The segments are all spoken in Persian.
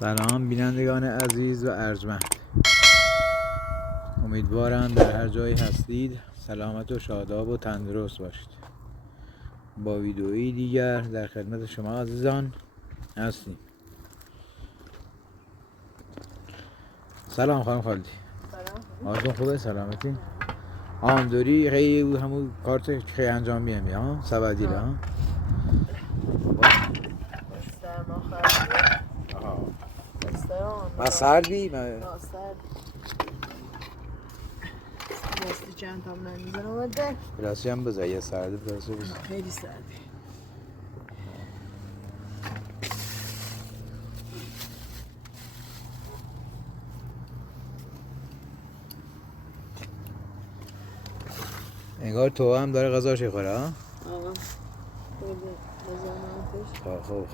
سلام بینندگان عزیز و ارجمند، امیدوارم در هر جایی هستید سلامت و شاداب و تندرست باشید. با ویدئویی دیگر در خدمت شما عزیزان هستیم. سلام خانم خالدی. سلام. حالتون خوبه؟ سلامتی؟ آمدوری خیلی همون کارت خیلی انجام میدیم ها؟ سبدیله ها؟ سرما خواهد ما سردی؟ سرد دستی چند تا من میزنم اومده پلاسی هم بذار یه سرده پلاسی بذار خیلی سردی. انگار تو هم داره غذاش میخوره ها؟ آقا خیلی بزنم خوب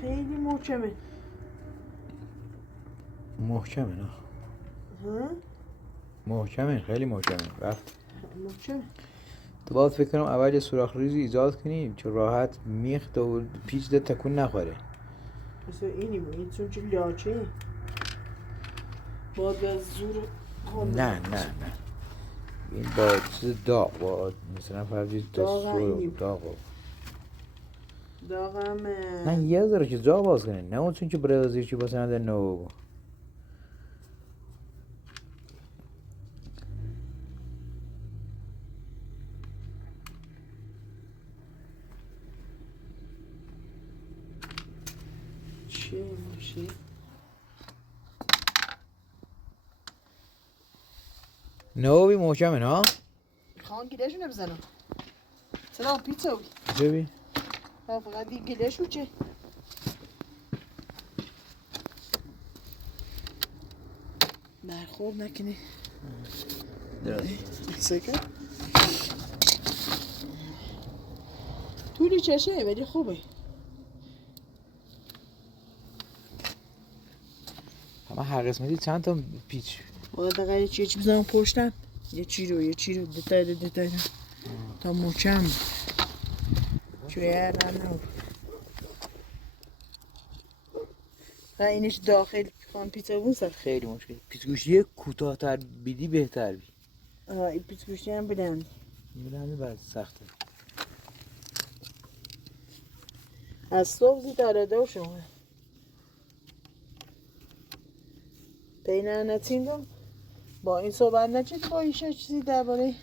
خیلی محکمه. محکمه نه؟ ها؟ محکمه، خیلی محکمه. وقت محکمه. تو باید فکر کنم اول یه سوراخ ریزی ایجاد کنیم که راحت میخت و پیچ ده تکون نخوره. مثل اینی بود، این چون چه لاچه باید از زور نه این با چیز داغ، با مثلا فرضی داغم نه یه ذره که جا باز کنه، نه اون چون که برازیل چی باسه نده نو چیه میشه؟ نوی محکمه نه؟ خان گلهشو نبزنم. سلام پیتزا ببین فقط دیگه گلهشو چه؟ برخورد نکنی. درسته سکر طولی چشه ولی خوبه. اما هر قسمتی چند تا پیچ باید دقیقه یه چی بزنم پشتم، یه چی رو دتای تا محکم چوی هردم نبود. و اینش داخل خان پیتزا بون سر خیلی مشکل. پیچ کوتاه‌تر بیدی بهتر بی. این پیتزا گوشتی هم بلند بعد سخته. از صبح زی دارده و شما پینه نتیندم با این صحبت نچید با ایشه چیزی درباره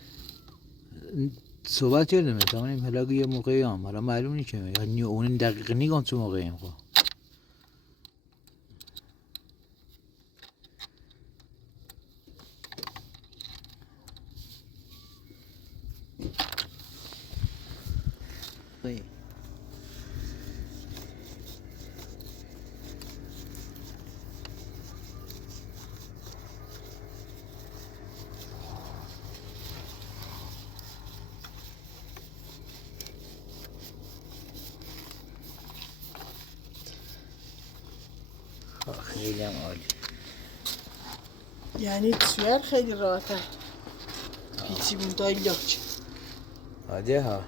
صحبت کردم تمام هلاگو یه موقعی هم حالا معلوم نیست که یا اون دقیق نیگم چه موقعی هم خب خیلی هم عالی. یعنی سویر خیلی راحته پیچی بون تا ایلاچ عادی ها.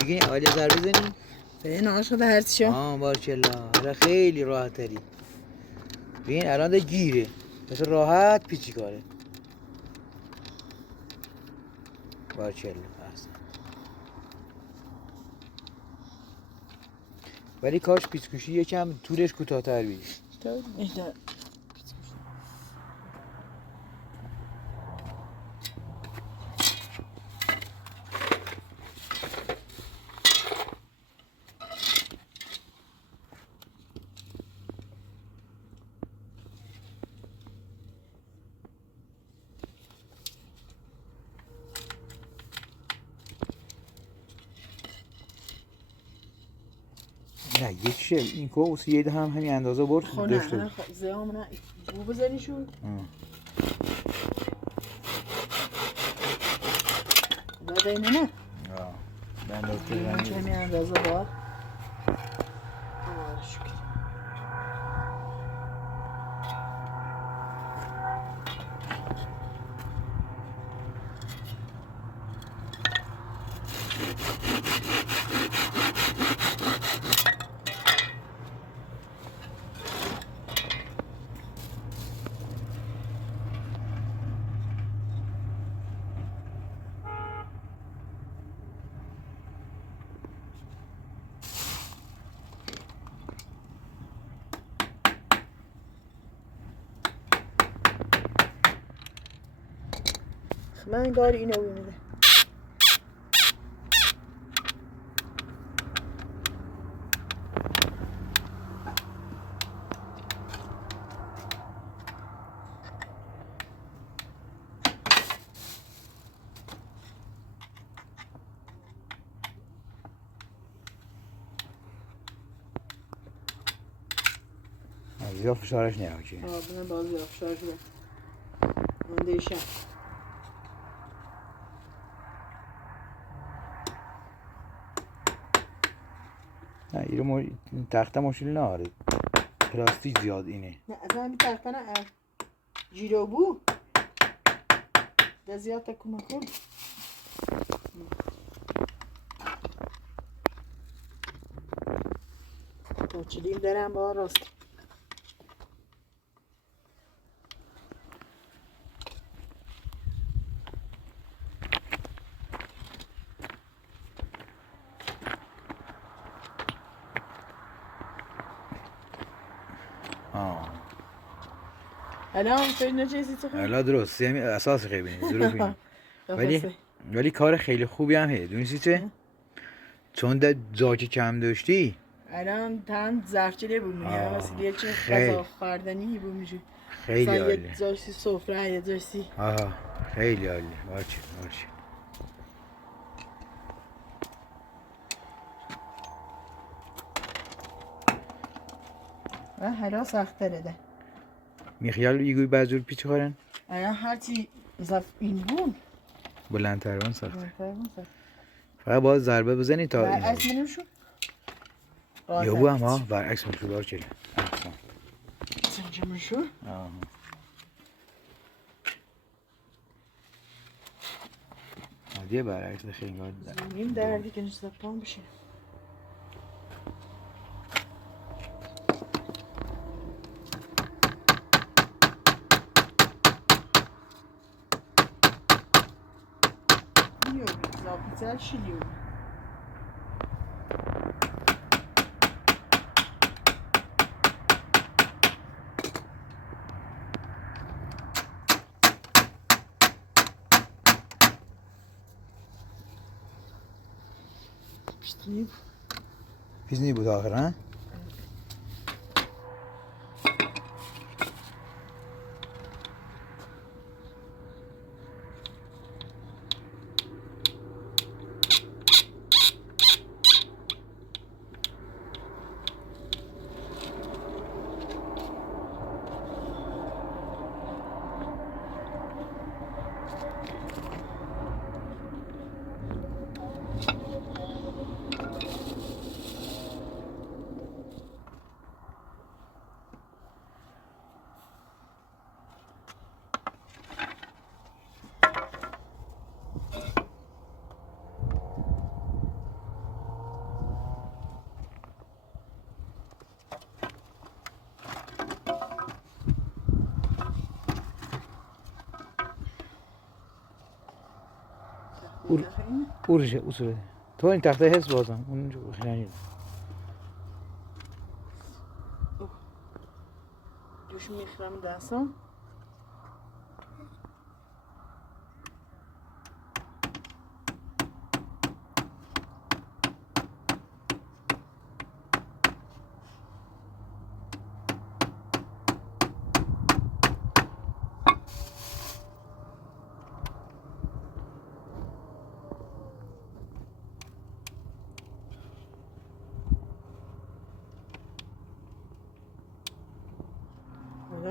دیگه عالی ضربه بزنی؟ فعلا آش شده هرچی شو بارکلا. حالا خیلی راحت تری. ببین الان ده گیره. پس راحت پیچی کاره. بارکلا. احسن. ولی کاش پیچ‌کشی یکم طولش کوتاه‌تر بی. یه چیه این که اوسی یه هم همین اندازه برد خب داشته نه بود. زیام نه بو بزنی شو داده اینه نه به اندازه دیگه چه همین اندازه باید شکر من گاری اینو میده زیاد فشارش نیا که بودن بازی افشار شده اندیشم نه این تخته مشکل نداره پلاستیک زیاد اینه نه اصلا همین تخته نه جیرو بو ده زیاد تکو مکن پاچلیم دارم با راست الان فکر نچیزی تو خیلی الان درست همین اساس خیلی ظروفی ولی کار خیلی خوبی هم هست دونستی چه چون ده جاکی کم داشتی الان تن ظرفچه بود میگه واسه دیگه چه غذا خوردنی بود میشه خیلی عالی یه جاسی سفره یه جاسی خیلی عالی باشه حالا سخت تره ده میخیال ایگوی بازور پیچ خورن الان هرچی این بود بلندتر بان سخت فقط باید ضربه بزنی تا این برعکس منیم شو یهو هم برعکس من شو بار چلی سنجه من شو دیگه برعکس خیلی گاه زمین دردی که نشده پام بشه زابطه شلیو پیزنی بود آخر ها؟ اورشه اصوله تو این تخته هست بازم اونجا خیلی دوش میخرم دستم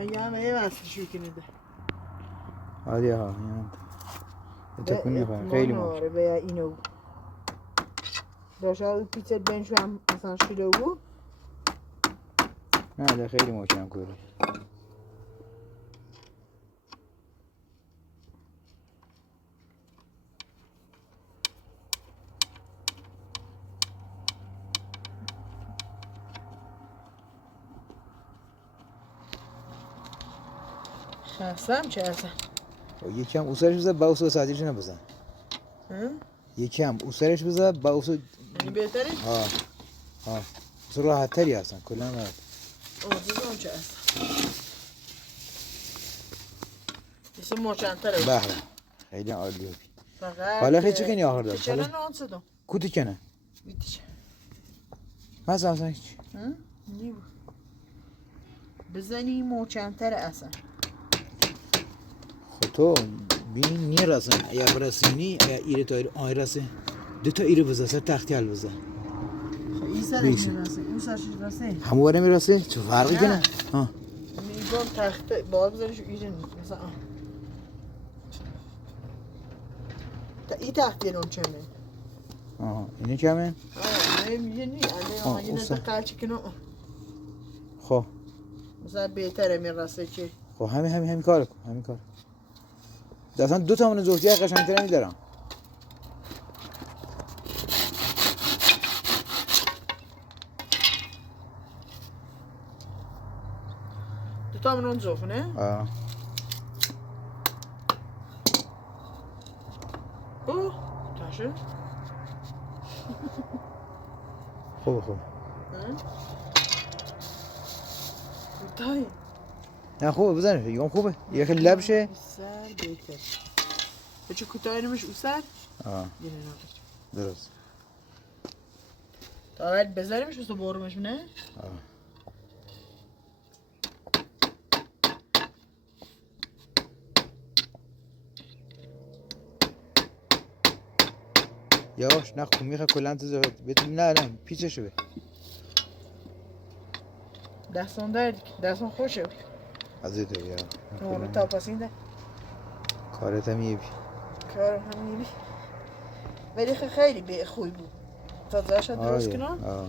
یا یه واسه شو کنه ده عادی ها یعنی تکون میخواه خیلی موج آره بیا اینو باشه پیتر بنشو هم مثلا شده بود نه ده خیلی محکم کوره خستم چه اصلا یکی هم اوسرش بزن با اوسو ساعتیش نبزن یکی هم اوسرش بزن با اوسو یعنی بهتره؟ ها اوسو راحت تری هستن کلا راحت دیدم چه اصلا مثل موچنتره به خیلی عالیه فقط حالا خیلی چه کنی آخر داشت چرا نان صدام کوتی کنه بیتیش مثلا هیچ نیو بزنی موچنتره اصلا خب تو بین نی رسن یا برسینی یا ایره تا ایره آی رسه دو تا ایره بزن سر تختی حل بزن خب این سرش میرسه اون سرش میرسه همو باره میرسه چه فرقی کنه ها میگم تخت باید بزنیش ایره نی مثلا این تختی نون چمه آها اینه کمه نه میگه نی الان یه نده قلچی کنو خب مثلا بهتره میرسه که خب همین کار کن همین کار اصلا دو تا من زوجی قشنگتر میدارم دو تا من اون زوف نه آه اوه تاشه خوبه تای نه خوبه بزنش یکم خوبه یه خیلی لبشه سر بهتر بچه کوتاه نمیش او سر آه یه نه درست تا باید بذاریمش بسته بارمش نه آه یواش نه خوب میخواه کلن تو زهد بتون نه پیچشو به دستان دارد دستان خوشه از تو بیا اونو تا پاسین ده کارت هم یه بی کار هم میبی ولی خیلی به خوبی بود تا زاشت درست کنم آه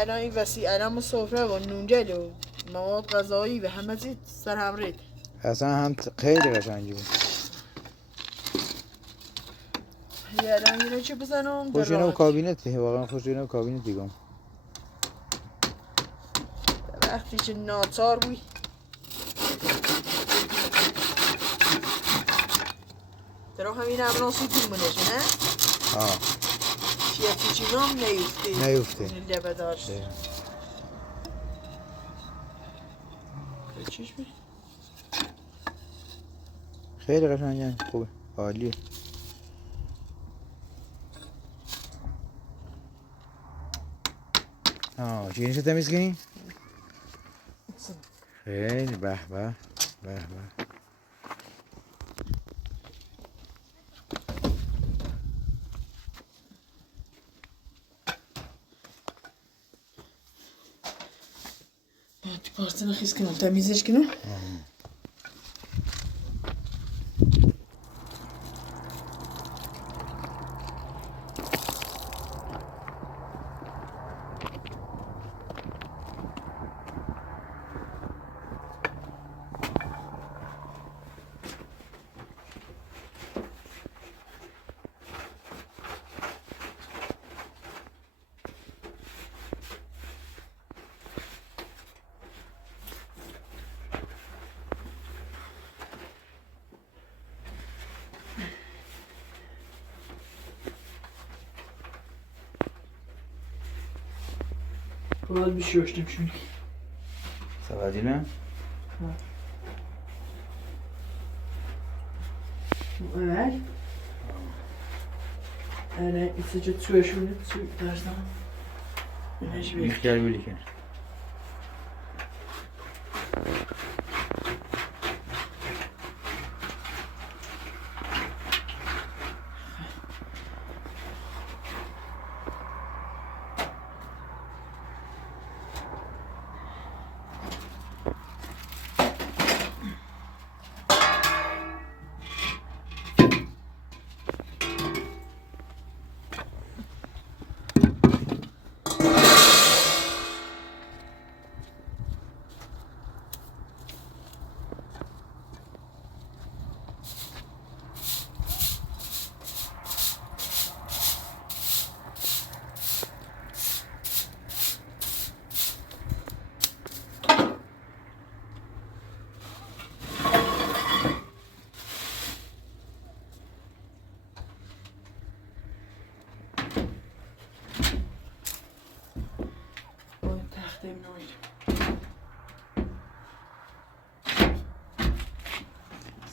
الان این وسیع الان ما سفره و نونجل و مواد غذایی و همه چیز سر هم رید اصلا هم خیلی قشنگی بود الان اینو چه بزنم خوش اینو کابینت به واقعا خوش اینو کابینت دیگم وقتی که ناچار بوی درو همین امنا سوتون منشه نه؟ آه چیه چیزی هم نیفته لبه داشت چیش بی؟ خیلی قشنگه خوبه عالیه چیزی تمیز کنی؟ خیلی به تو پارتنه خیز کنم تمیزش کنم باید بیشوشتم شونی سوادی نه؟ اول انا ایسا توشونه توی درزم میخیال بیلی کنه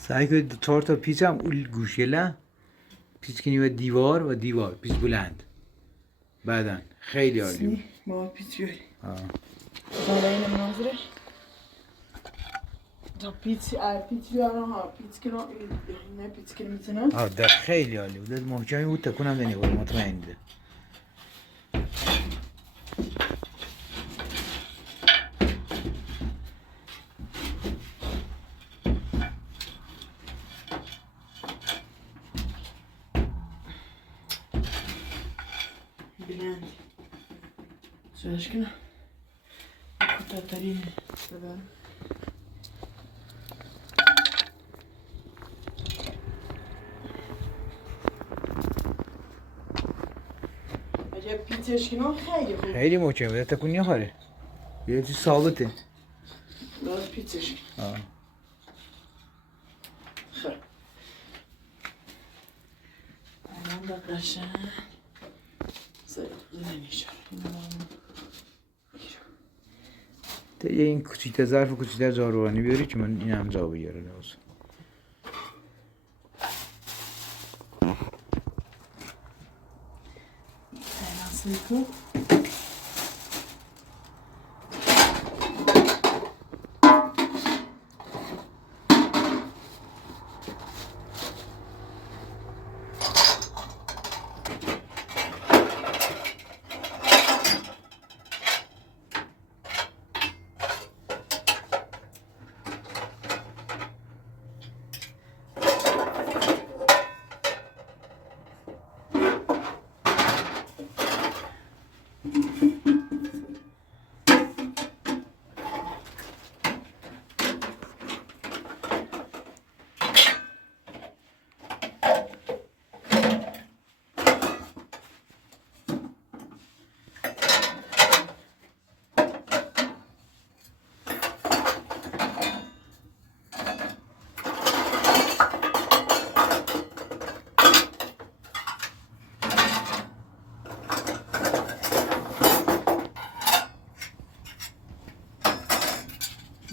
سعی کنید 4 تا پیچ هم اون گوشله پیچ کنی و دیوار پیچ بلند بعدن خیلی عالی بود. با پیچ بیاری آه. حالا این مناظره تا پیچ بیارم ها پیچ کنم نه پیچ کنم میتونم آه ده خیلی عالی بود محکمی بود تکونم دنی بود مطمئن ده بلند شوش کنم کوتاه‌ترین ببرم اگه پیچش کنم خیلی خوب خیلی محکم بود تکون نخوره یه چیز ثابته لازم پیچش کنم آه. خب الان با قشنگ نمیشه یه این کوچیک‌تر ظرف کوچیک‌تر جاروانی بیاری که من این هم جا بیاره لازم سیکو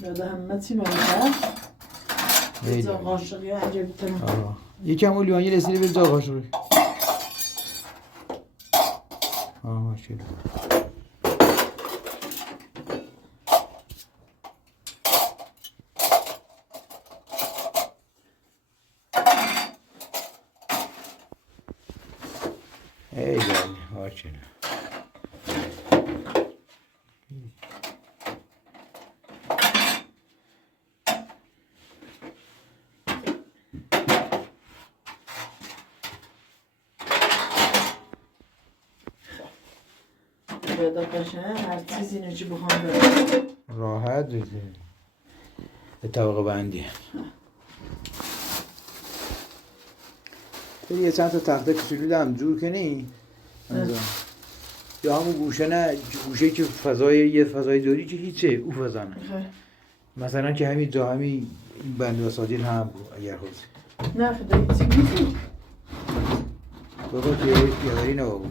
داده همه چی مونده بیزا قاشقی اینجا بیترم یکم اولیانی رسیده به جا قاشقی ماشاءالله ای جانی ماشاءالله داده قشنگ هر چیزی نجی بخوام برم راحت دیگه به طبقه بندی تو یه چند تا تخته کچولو هم جور کنی یا همون گوشه نه گوشه که یه فضای داری که هیچه او فضا نه مثلا که همین جا همین بند وسادین هم بود اگر خوزی نه خدایی چی بیدی بابا تیاری نبابو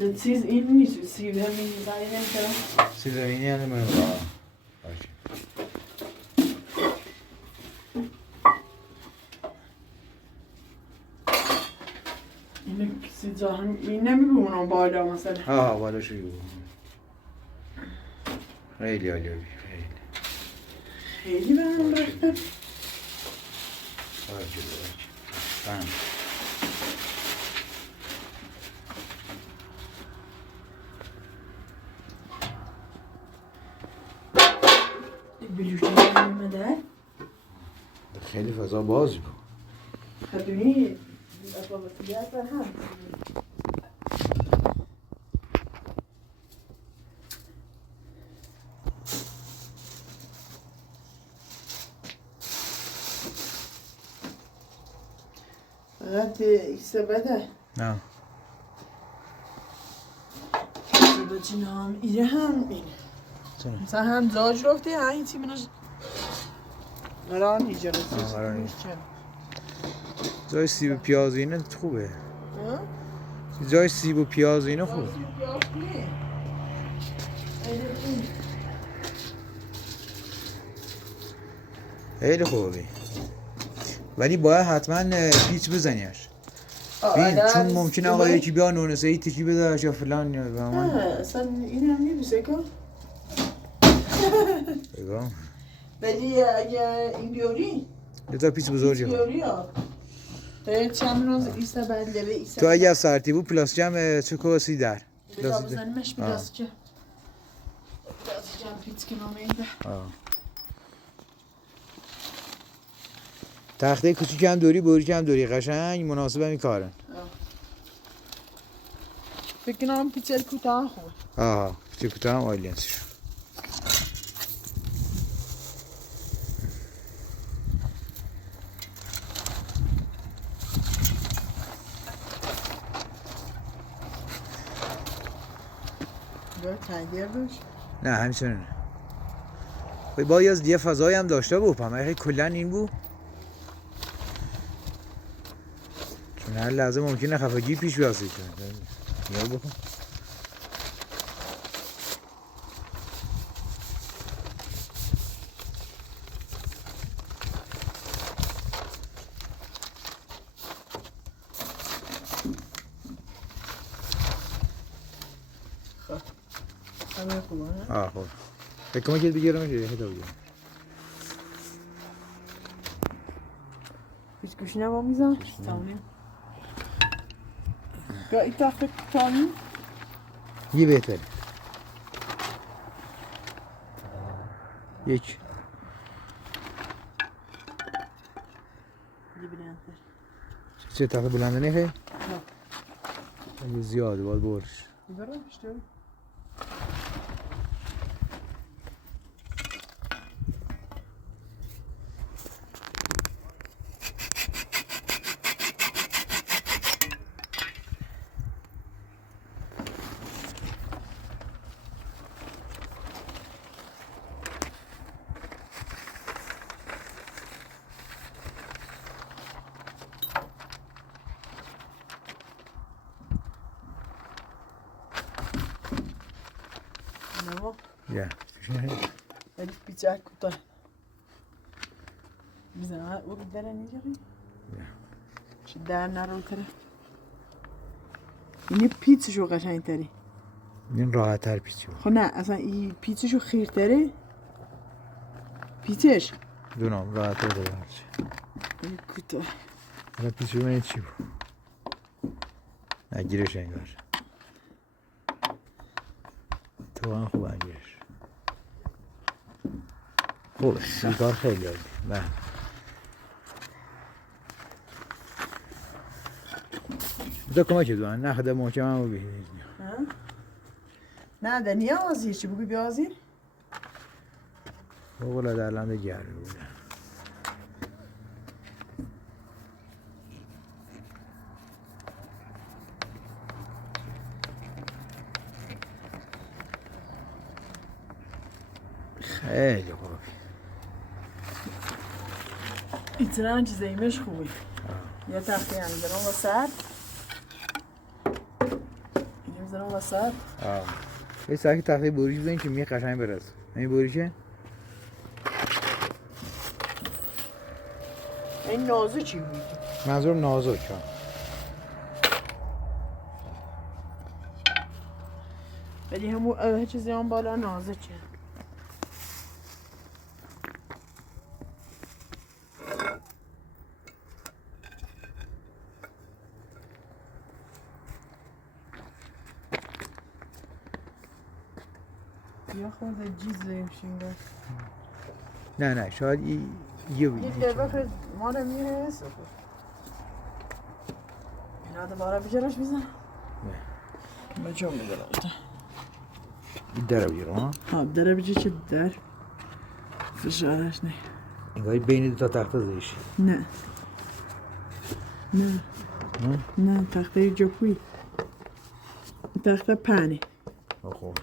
ده چیز این نیست سیب همین زنی نمیترم سیب زمینی هم من باشه اینه کسی جا هم این نمیبونم بالا مثلا ها بالا شوی بود خیلی عالی خیلی خیلی به هم رفته بلوشی نمیده خیلی فضا باز بود خدونی اطلاعاتیت بر هم فقط ایسته بده نه بچین هم ایره هم اینه مثلا هم زاج رفته این چی منش قرار نیست قرار نیست جای سیب و پیاز اینه خوبه جای سیب و پیاز اینه خوبه خیلی خوبی، ولی باید حتما پیچ بزنیش. ببین چون ممکنه آقا یکی بیا نونسه ای تیکی بده یا فلان یا به من. نه اصلا این هم نمیشه که بگم ولی اگه این بیاری دو تا پیچ بزرگی پیچ بیاری ها تا چند روز ایستا بندله ایستا تو اگه از سرتی بود پلاس جمع چه کواسی در بگا بزنمش پلاس جمع پیچ که نامینده تخته کوچیک هم دوری بوریک هم دوری قشنگ مناسب این کارن. فکر کنم پیچل کوتاه خوب پیچ کوتاه هم آیلینسش تنگیر داشت؟ نه همچنانه. باید از دیگه فضایی هم داشته بود پمه کلا این بود چون هر لحظه ممکنه خفگی پیش بیاسید نیاز بکن. همه خوبه خب فکر کنم که بگیرم میشه هدا بگیرم پیچ گوشی نما میزن تمونیم یا این تخت تانی یه بهتره یک چه تخت بلنده نخه؟ نه زیاده باید برش برم اشتری یا ولی پیچه کوتاه میزنم او رو در نیجاری در نرو تره اینی پیچشو قشنگ تری این راحت تر پیچی بود. خب نه اصلا این پیچشو خیرتره پیچش دونم راحت تر داره هرچی این کوتاه حالا پیچی من چی بود نگیرش انگار تو هم خوب انگیرش خوبه این کار خیلی عالی. نه تو کمک دوان نه خدا محکم هم بگیر نه ده نیازی چی بگوی بیازیر بقول در لنده گرمی بوده خیلی خوب ایتران چیزه ایمش خوبی یه تختی هم میزنم وسط اینو میزنم وسط یه ساکی تخته بوریش بزنیم که میه قشنگ برسه این بوریشه این نازو چی بود؟ منظورم نازک ها ولی همون چیزی هم بالا نازکه یا خورده جیز میشینگه نه شاید یه دفعه ما رو میره اینا دوباره بجرش بزن به چون میدارم این در بگیرم ها داره بجه چه در فشارش نه انگاری بین دو تا تخته زیش نه نه تخته جپوی تخته پنه خوب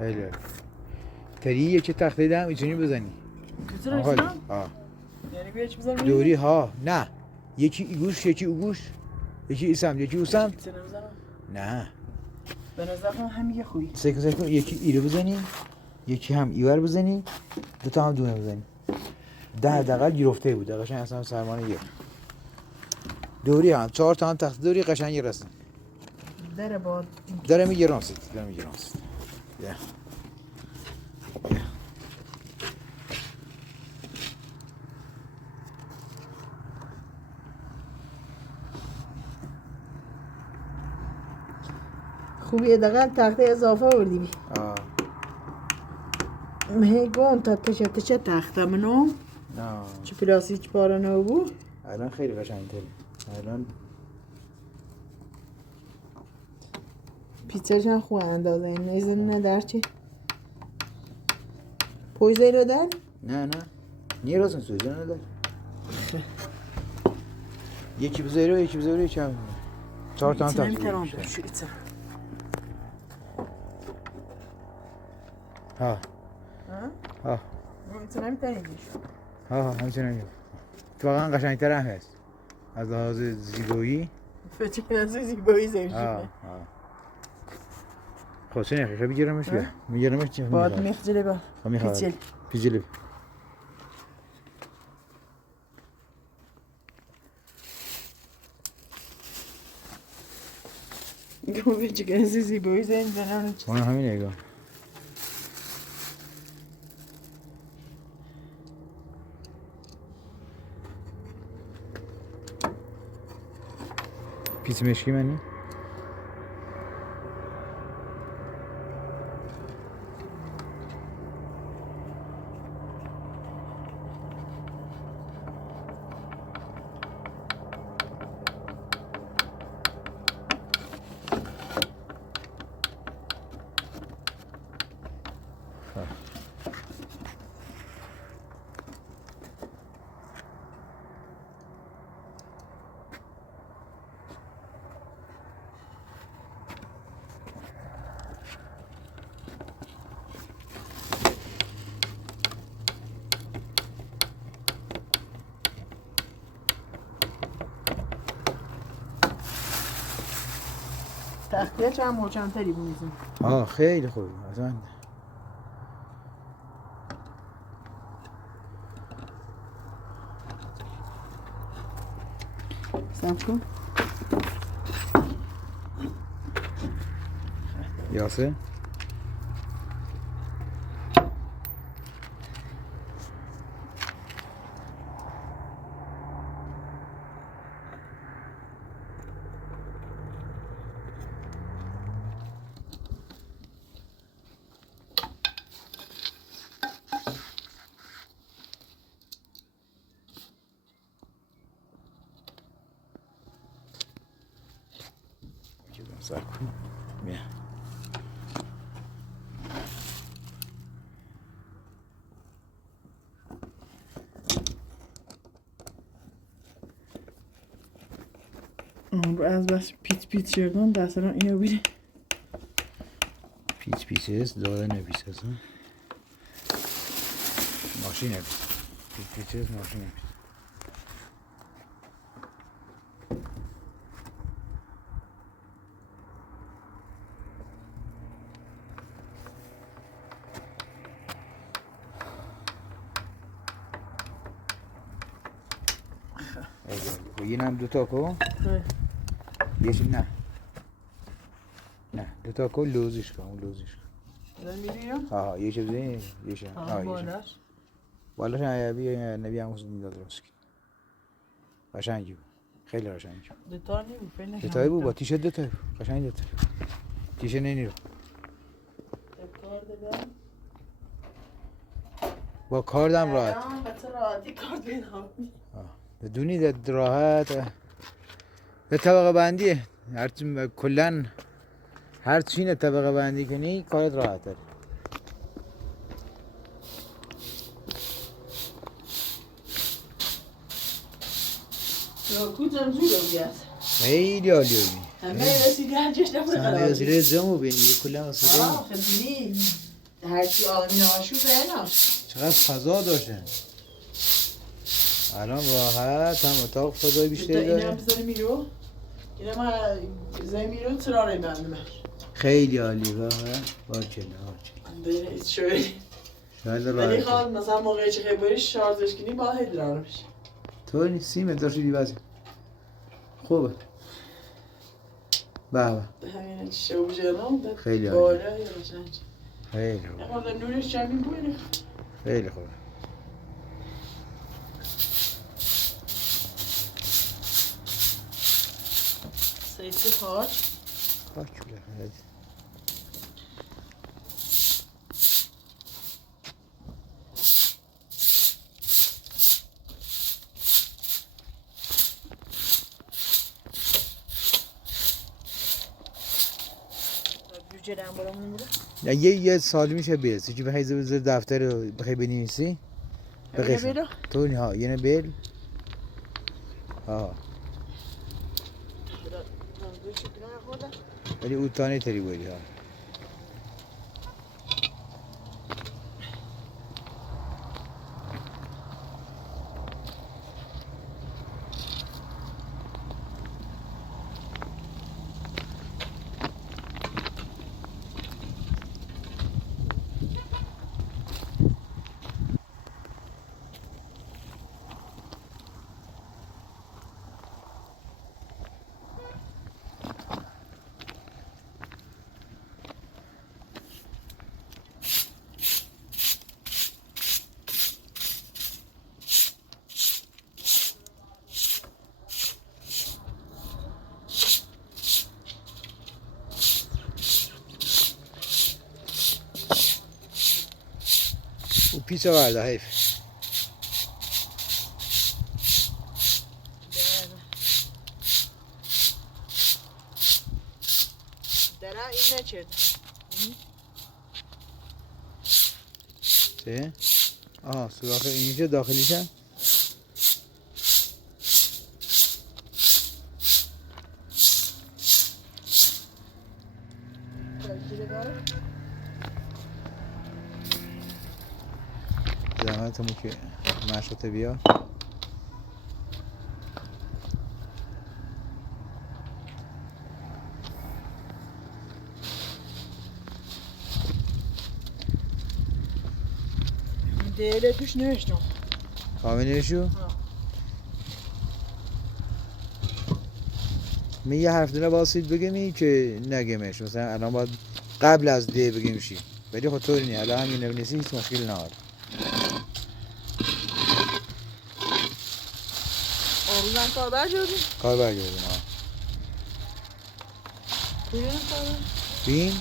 خیلی عالی. تری یکی تخته دم میتونی بزنی. کتر آقا، ایستم؟ آه. یعنی بیاچ بزنم دوری ها نه یکی ایگوش یکی اوگوش یکی ایسم یکی اوسم کتر نمیزنم؟ نه به نظر من هم یه خوی سکه کن یکی ایرو بزنی یکی هم ایور بزنی دوتا هم دونه بزنی 10 دقیقه گرفته بود قشنگ اصلا سرمانه گرفت دوری هم 4 تا هم تخت دوری قشنگ رسن داره باد داره میگه راسید بیا خوبی دقیقا تخته اضافه وردی بی آه مهگون تا تشه تخته منو نه چه پلاستیک پاره نو بود الان خیلی قشنگ‌تره الان پیتزاشن خوب اندازه این نیزن در چی پویزه رو در نه niye rozun söyleyeceksin öyle یکی بذاری یکی بذاری یکی هم 4 تا هم İçine bir تخت tane دوری oldu şu içine. ها Ha? ها Bunun içine bir tane giriş. ها همچنان میگم واقعا قشنگتر هم هست از لحاظ زیبایی Feci nasıl زیبایی زیبایی. ها خب چه نخیشه بگیرمش بیا میگیرمش چی باید میخجله با پیچل پیچلی گم feci nasıl زیبایی زنم اون همینه نگاه پیس مشکی منی تختیه چند موچندتری بونیزیم خیلی خوبی اصلا سب کن یاسه سر کن بیا از بس پیچ شدن دستران اینو بیره پیچ است داره نبیس است ماشین نبیس پیچ است ماشین نبیس اینم دوتا کو یکی نه دوتا کو لوزش کن اون لوزش کن الان میریم یه چیز دیگه یه بالاش بالاش نبی هم میداد راست قشنگی بود خیلی قشنگی بود دوتا نیم فعلا دوتایی بود با تیشرت دوتا قشنگ دوتا تیشرت نمیرو با کاردم راحت راحتی کارت بدم بدونی راحت به طبقه بندیه هرچی کلن هر چی طبقه بندی کنی کارت راحت تر کجا زوره بیاد خیلی عالی همه رسیده هرچیش نفره همه وسیله زمو بینی کلا وسیله خیلی هرچی آدمی ناشو فعلا چقدر فضا داشتن. الان راحت هم اتاق فضای بیشتری اینم داره. بذاره میرو اینم بذاره میرو تراره بندمه خیلی عالی واقعا. بارکلا بین ایت شوی شاید ولی راحت. خواهد مثلا موقعی چه خیلی بریش شارژش کنی باید هی دراره بشه تو نیست 30 متر شدی بزن. خوبه. به به. همین شو جلو خیلی عالی. بالا یا قشنگ خیلی خوبه. خورده نورش جمعی بوینه خیلی خوبه. سیتی خاک خاک بله. جوجه دم برامون بوده نه یه سالی میشه برسی که بخوای بذار دفتر رو بخوای بنویسی بخوای تو نه یه بیل ها ولی اون تانه تری بودی ها او پیچه ورده حیف درا این نچید چه؟ آها سوراخ اینجا داخلیشه زحمتمون که مشاته بیا دیره توش نوشتم کاملشو من یه حرف دیره باسید بگمی که نگمش مثلا الان باید قبل از ده بگیمشی ولی خود طوری نی الان همین نبینیسی هیچ مشکل نداره آروزن کار برجردیم کار برگردیم ها بین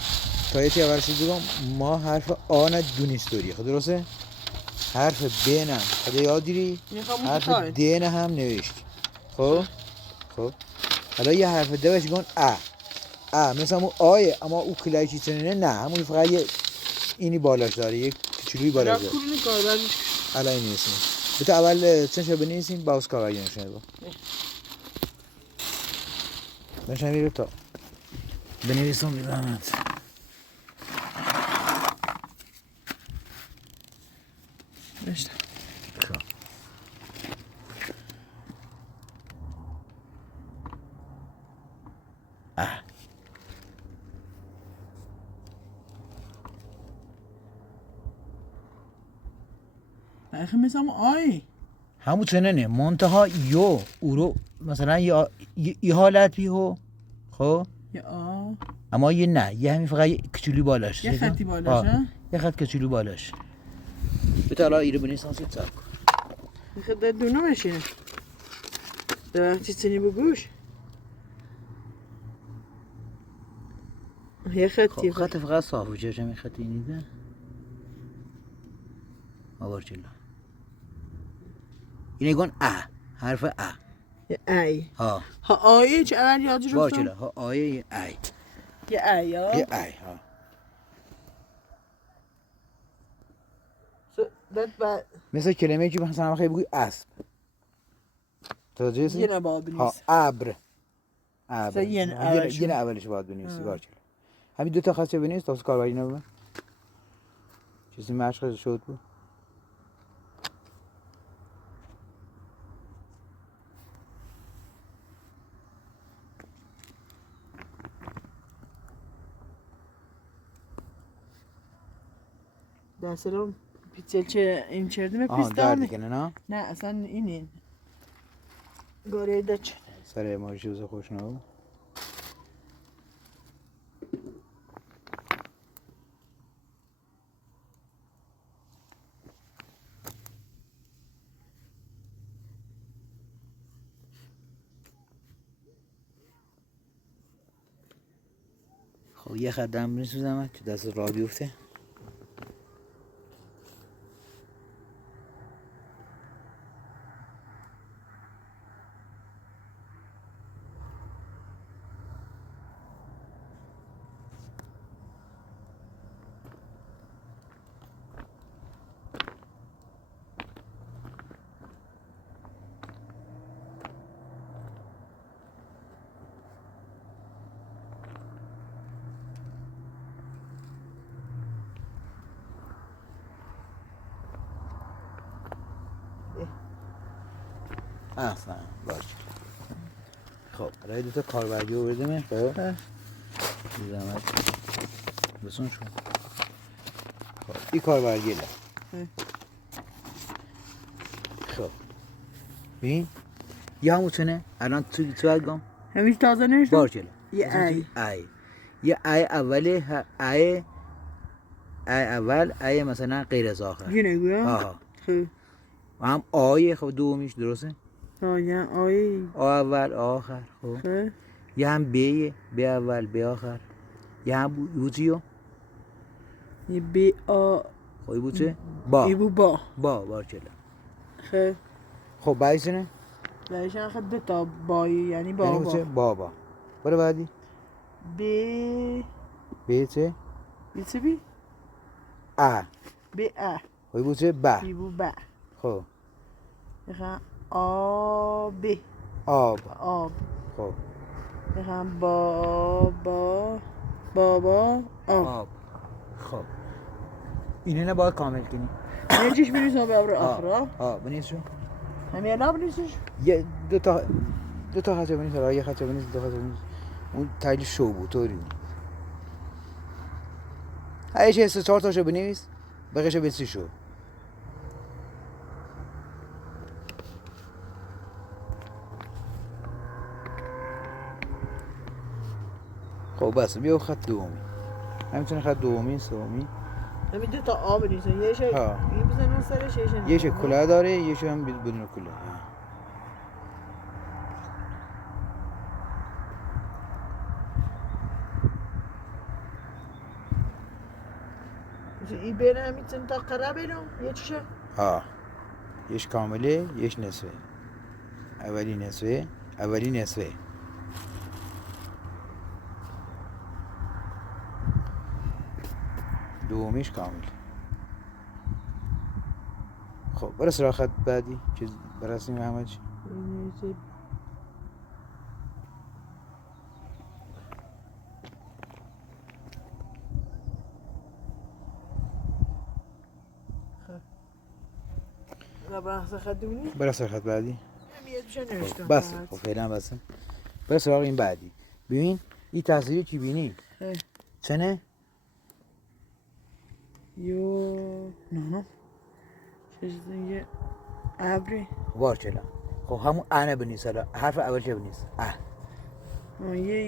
تا یه چی اولشی بگم ما حرف آ ندونیست داری خود درسته؟ حرف ب نه خود یاد دیری؟ حرف د نه هم نوشتی خب؟ خب حالا یه حرف د بهش گون ا مثل همون آیه اما او کلایچی چنینه نه همون فقط یه اینی بالاش داره یک کوچولویی بالاش داره الان این نیستیم بتا اول چنشه بنویسیم باز کار نشونه با بشن میره تا بنویسم بیزنت نشتم اخی مثل همون آی همون چنینه منتها یو او رو مثلا یه حالت بیهو خب یه آ اما یه نه یه همین فقط یه کچولی بالاش یه خطی بالاش یه خط کچولی بالاش بتا حالا ایره بنویسم سید سب کن یه خط در دونه بشینه در وقتی سنی بگوش یه خطی خط فقط صاف بشه همین خط اینی ده آوار جلو اینه گون حرف یه ای ها آیه چه اول یادی رفتم بار چلا ها آیه یه ای یه ای ها یه ای ها مثل کلمه که مثلا خیلی بگوی اسب توجه هستی؟ یه نباید بنویسی ها ابر یه نه اولش باید بنویسی بار چلا همین دو تا خط چه بنویس تا کاربری نبود کسی مشق شد بود. Derslerim piçelçe imçerdim hep آها در pistami. دیگه نه Ne sen inin. Goreye de ç. سر ماشی روز خوش نبود. خب یه خط دم میسوزم که دست راه بیفته. اصلا باشه. خب برای دوتا کاربردی رو بردیم. خب زحمت بسون شو. خب این کاربردی له. خب ببین یه همونتونه الان تو الگام Hem hiç taze ne işte? باشه له. یه ای. ای یه ای اولی ای اول ای مثلا غیر از آخر. Yine güya. آها Hı. و هم آیه خب دومیش درسته. Ha ya ay. آ اول آخر. خب Hı. یه هم بیه بی اول بی آخر. یه هم بوتیو Ye bi a. خب بوته با İbu ba. باشه له. Hı. خب بعدیش نه Leşen xedde ta bayı yani یعنی baba. بوته بابا. برو بعدی Bi. بیته Bilse bi. ا Bi a. خب بوته با. İbu ba. خب Yıkan a bi. آب. Ab. خب Yıkan baba. Baba. Ab. آب. خب اینه نباید کامل کنی. Ne çeş biliyorsun abi abra akhra? بنیز شو. Hem ya ne biliyorsun? یه دو تا خطا بنیز حالا یه خطا بنیز دو خطا بنیز اون تایلی شو بود طوری. هر چه سه چهار تاشو بنویس بقیه‌شو بنویس شو. خب بس بیا خط دومی. همینطوری خط دومی سومی. Hem de ta A biliyorsun. Ye şey. Ha. İyi bize nasıl şey şey. یه کلاه داره یه هم بدون کلاه. İyi ben hem için ta kara benim. Ye çişe. ها یش کامله یش نصفه. اولی نصفه اولی نصفه. دومیش کامل. خب برای سراغ خط بعدی که برسیم همه چی. Neyse. نه بحث خدمونی؟ برای سراغ خط بعدی. یه چیز نوشتم. بس خب فعلا بسه. برای سراغ این بعدی. ببین این تصویری که بینی چنه؟ یو نه چیزی یه ابری. وار چلا. خب همون انه بنویس حالا حرف اول چه بنویس؟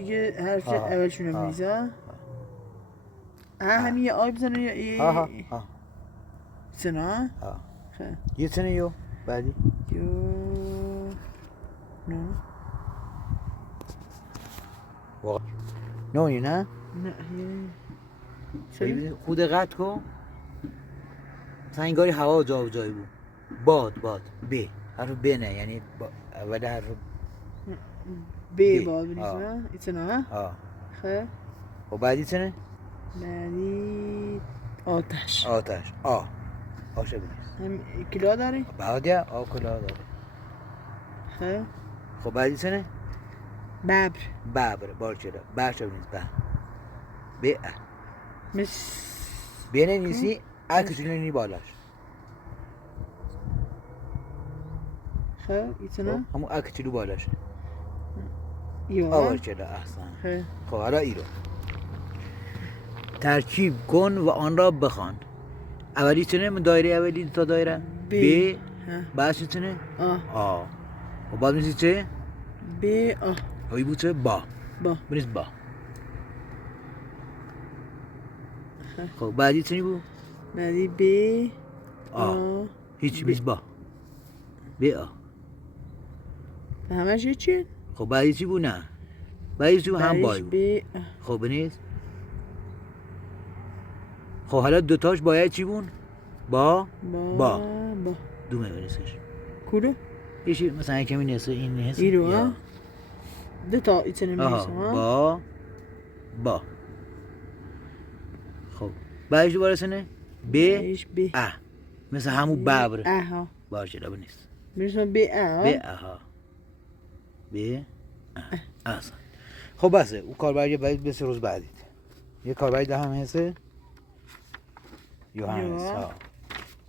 یه حرف آها. اول شونه میزه. همین یه آی بزنه یه ها سنا. خب یه چنه یو بعدی. یو نه نونی نه؟ نه خود قطع کن. مثلا انگاری هوا جا و جایی بود. باد ب حرف ب نه یعنی اول حرف بی باد بنیسمه ایتنا ها. خب و بعدی چنه؟ بعدی آتش آشه بنیست. هم کلا داری؟ بعد یا کلاه داره. خب خب بعدی چنه؟ ببر بار چرا بنیست ب مس بینه نیسی اکچولی نی بالاش خب ایتنا همون اکچولی بالاش یا آورچلا احسن خب خب حالا ایرو ترکیب کن و آن را بخوان اولی چنه من دایره اولی تا دایره ب. ب ها. بعد چنه آ آ و بعد میشه چه ب آ هایی بود چه با با بنیز با خب بعدی چنی بود بعدی ب آ آ هیچ ب. میز با ب آ همش یه چیه؟ خب بعدی چی بود نه بعدی چی بود هم بعدیش بای بود ب آ خب بنیز خب حالا دوتاش باید چی بود با با دومه بنیزش کلو یه مثلا کمی نسه این نسه ایرو یا ها دو تا ایتنا آها میرسم ها با خب بعدش دوباره سنه ب بعدیش ب ا مثل همون ببره اه ها باشه لبه نیست میرسم ب اه ب اها ب اه اصلا خب بسه او کاربری باید به 3 روز بعدید یه کاربری ده هم هسته یوهانس یا. ها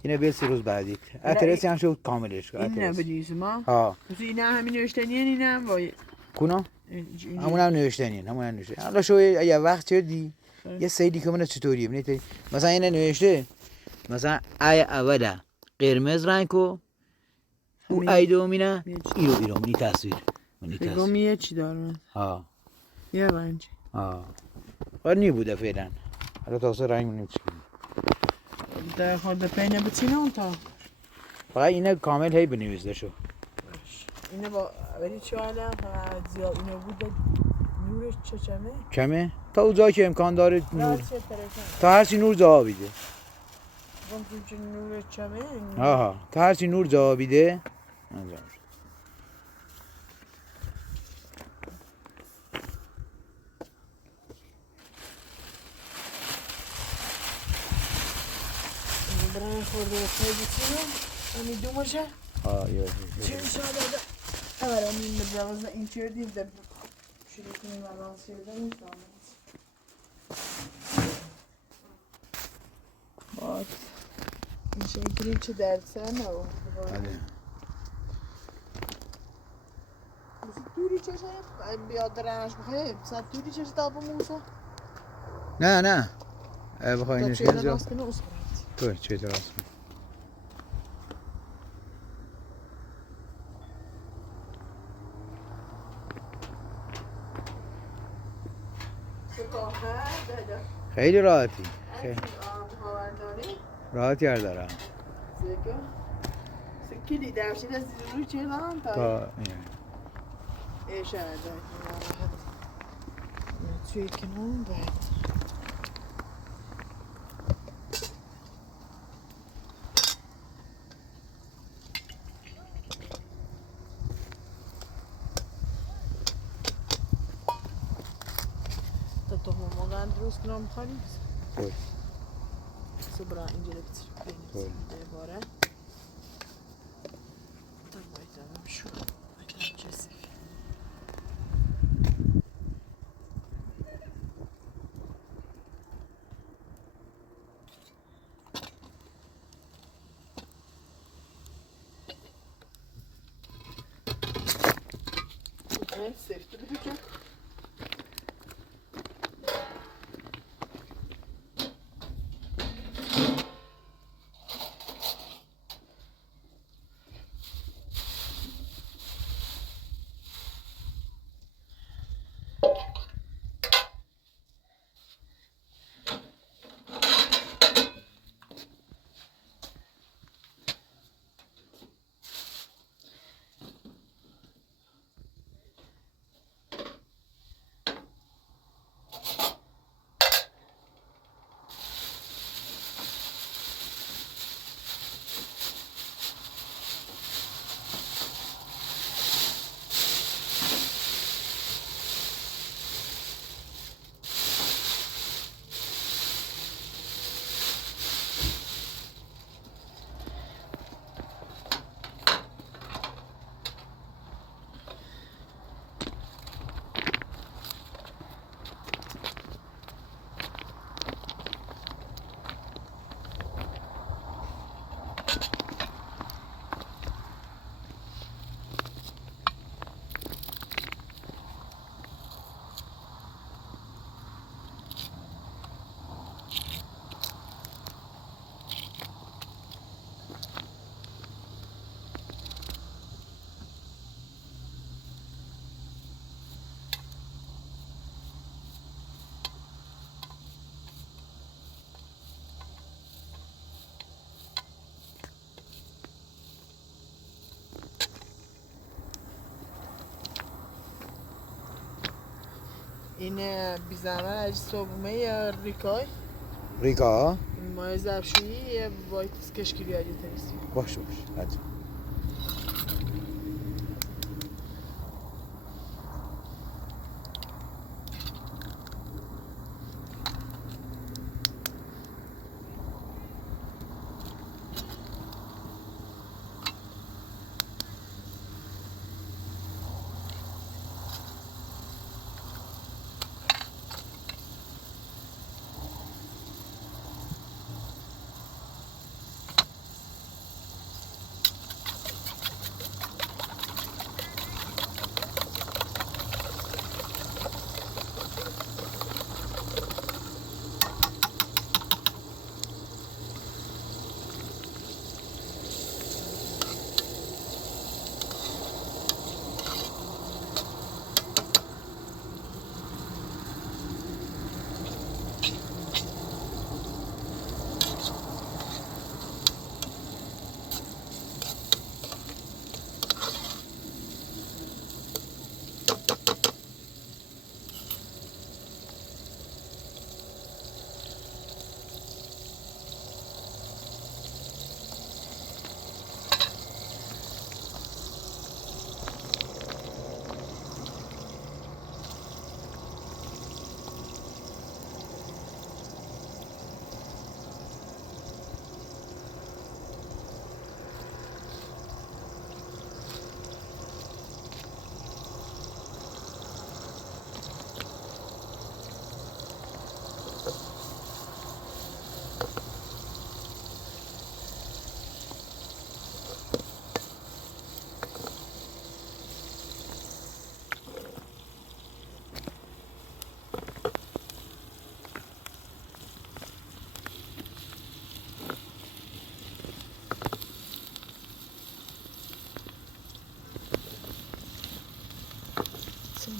اینه به 3 روز بعدید حالا اترسی هم شد کاملش این اترس نبدیزم ها ها مثل اینه همین نوشتنیه این هم وای کنا همون هم نوشتنین همون هم نوشته حالا شو یه وقت چردی یه سیدی که من چطوریه ببینید مثلا اینه نوشته مثلا ای اوله قرمز رنگ کو او ای دومینه ایرو منی تصویر منی بگم تصویر یه چی دارم ها یه رنج ها ولی نی بوده فعلا حالا تاسه رنگ منیم چی در خورده پینه بچینه اون تا فقط اینه کامل هی بنویسده شو اینه با ولی چه حالا فقط زیاد اینه بود نورش چمه کمه تا او جایی که امکان داره نور چه ترکن تا هرچی نور جواب بیده گم چون نورش چمه آها تا هرچی نور جواب بیده انجام شد. برای خورده پای بچینه همین دو ماشه چه شاده آره این مجوز این چردیم در شروع کنیم الان سیده نیست باید این شکلی چه درسه نه توری چشه بیاد درنش بخواه بسید توری چشه تا با موسا نه بخوای تا اینش چه کنی راست کنه اصخرات تو چه راست کنی خیلی راحتی راحت یر دارم سکیلی درشین از روی چه دارم تا اینه ایشه راحت توی کنون باید تا همه درست کنم خالی طول صبرا اینجا بکتر طول باره تا باید دارم شو باید چه سفید سفت بکن این بی زحمت اجی صبحمه یا ریکای ریکا مای زفشویی یه وایت کشکیری اجی تریسی باشه حد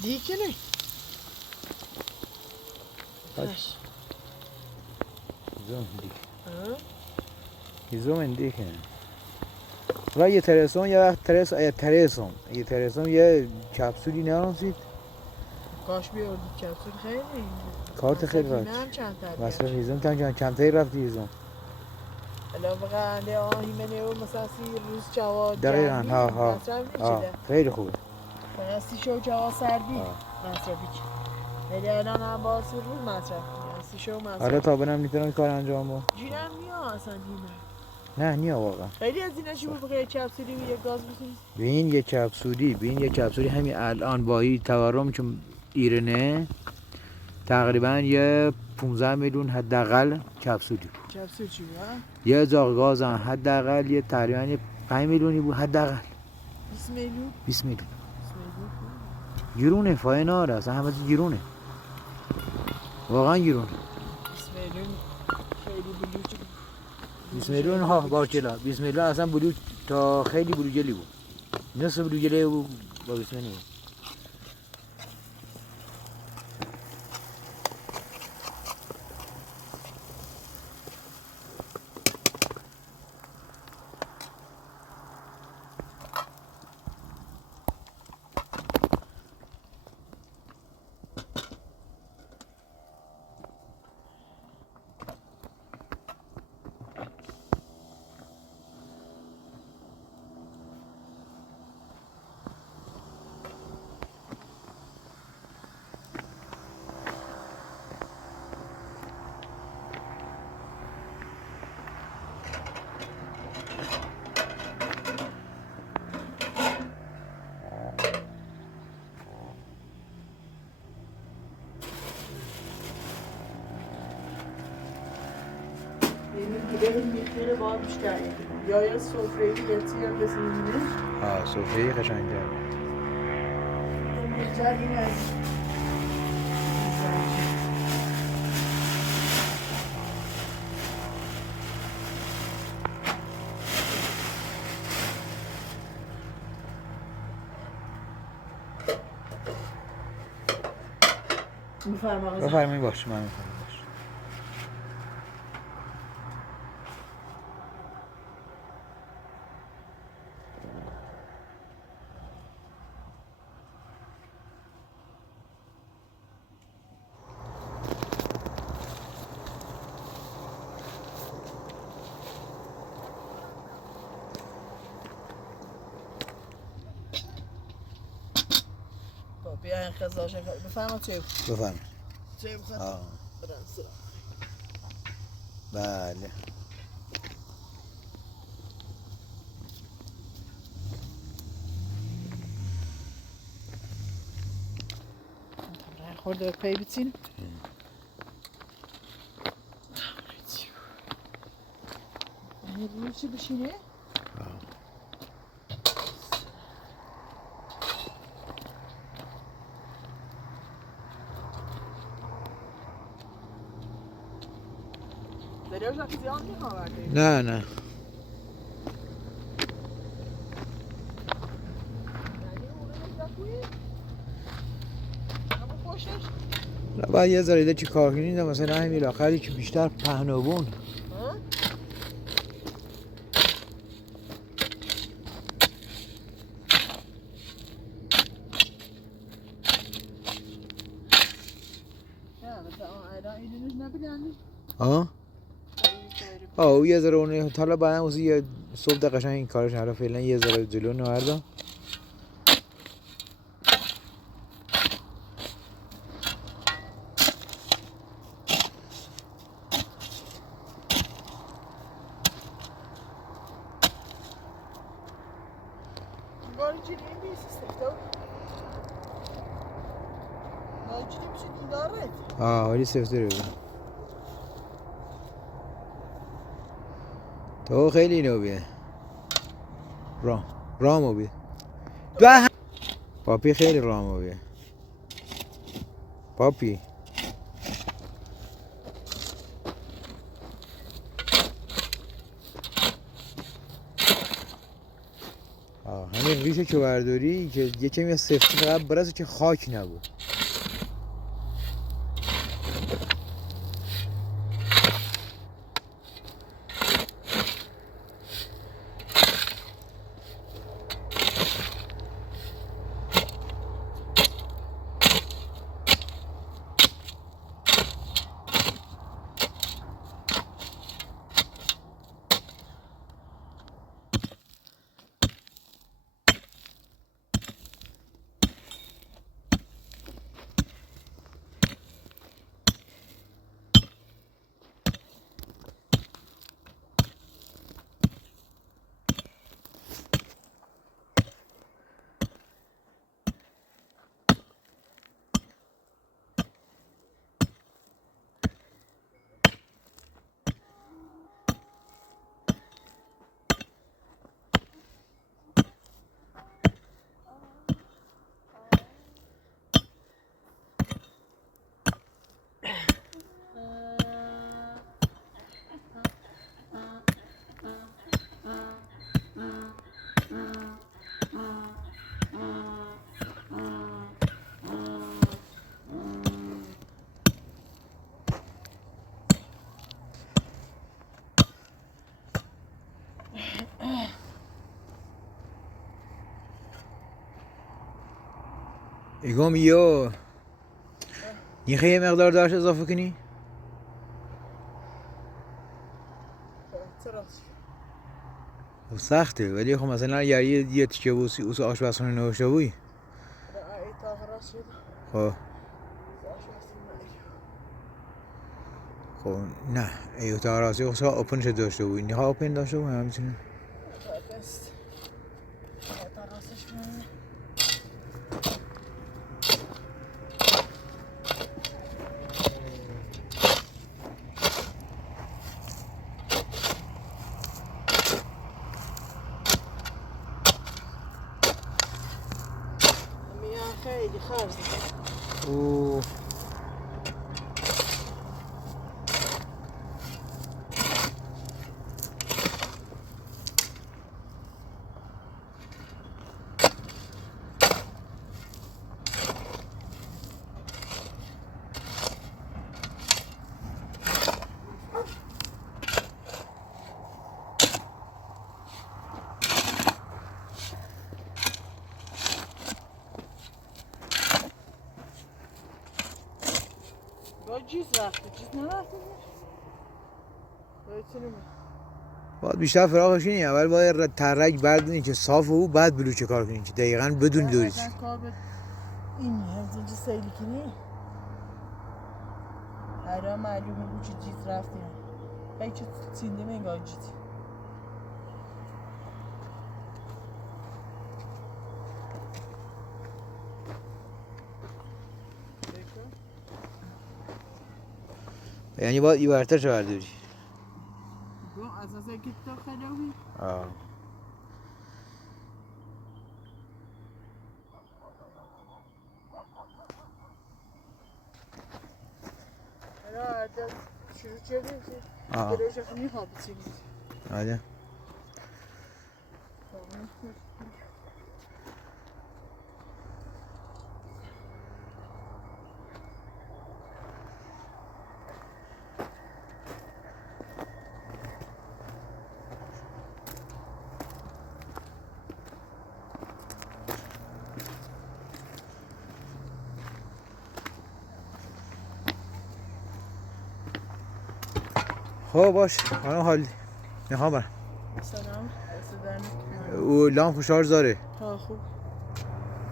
دیگه نه باش زوم دی ها زوم دی که و یه ترسون یا ترسون یه کپسولی نرانسید کاش بیاردی کپسول خیلی کارت خیلی مصرف راحت. اینا هم چند تا مصرف هیزم کمتری رفت هیزم الان بقنده آهی منه و مثلا 30 روز جواد دقیقاً گرمی ها مصرف ها میشه خیلی خوبه فقط 30 شو جواد سردی آه. مصرفی چه ولی الان هم با 30 روز مصرف میکنن 30 شو آره مصرف تا بنم میتونم کار انجام با جیرم میاد اصلا هیمه نه نیا واقعا خیلی از اینا چی بود بخیر کپسولی و یه گاز بکنی بین یه کپسولی همین الان با این تورم چون ایرانه تقریبا یه 15 میلیون حداقل کپسولی کپسول چی بود ها؟ یه زاغ گاز هم حداقل یه تقریبا یه 5 میلیونی بود حداقل 20 میلیون 20 میلیون 20 میلیون گرونه فای ناره اصلا همه چی گرونه واقعا گرونه 20 میلیون خیلی بلوچ 20 میلیون ها باکلا 20 میلیون اصلا بلو تا خیلی بلوجلی بود نصف بلوجلی بود با 20 میلیون benim miktarı varmış yani. Yaya sofrayı getiriyor besinini. ها سفره قشنگه Güzel yine. میفرمایید. بفرمایید باش من میفرمایید باش بیا این خزاش بفرما چه بفرمایید. چه بخواد آه فرانسه بله. خورده به پی بچین یعنی روی چی بشینه؟ دریاش وقتی زیاد میخواه نه نه باید یه ذره چی کار کنید مثلا همین آخری که بیشتر پهناون او یه ذره اونه حالا بعدم واسه یه صبح قشنگ این کارش حالا فعلا یه ذره جلو نوردا ولی سفته رو تو خیلی نوبیه رامو بیه پاپی خیلی رامو بیه پاپی همین ریشه که برداری که یه کمی سفتی فقط برسه که خاک نبود ایگام یه یه مقدار داشت اضافه کنی؟ سخته ولی خب مثلا یه تیکه بوسی اوس آشپزخونه نوشته بوی خب نه ایوتا راسی خب اوپنش داشته بوی نیها اوپن داشته بوی همچنین خیلی خرز چیز رفته چیز نرفته باید بیشتر فراغش اینی اول باید ترک بردونی که صاف و بعد بلوچه کار کنی که دقیقا بدون دوریش این همزنج سیلیکنی هرا معلومه bu چیز رفتیم belki sinde mi gacit یعنی باید ایورتر چه برداری؟ bu اساسا gitti خلاوی آه herhalde şunu çevirsin آه gelecek mi hapsiniz آره خب باش الان حال میخوام برم سلام استدانک او لام خوشحال زاره ها خوب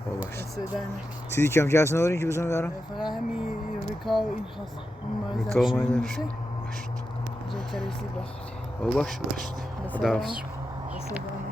خب باش استدانک چیزی کم که هست ندارین که بزنم بیارم فقط همین ریکا و این خواست این ریکا و مایزه مایزه. میشه باش جا کریسی بخوری خب باش خدا حافظ استدانک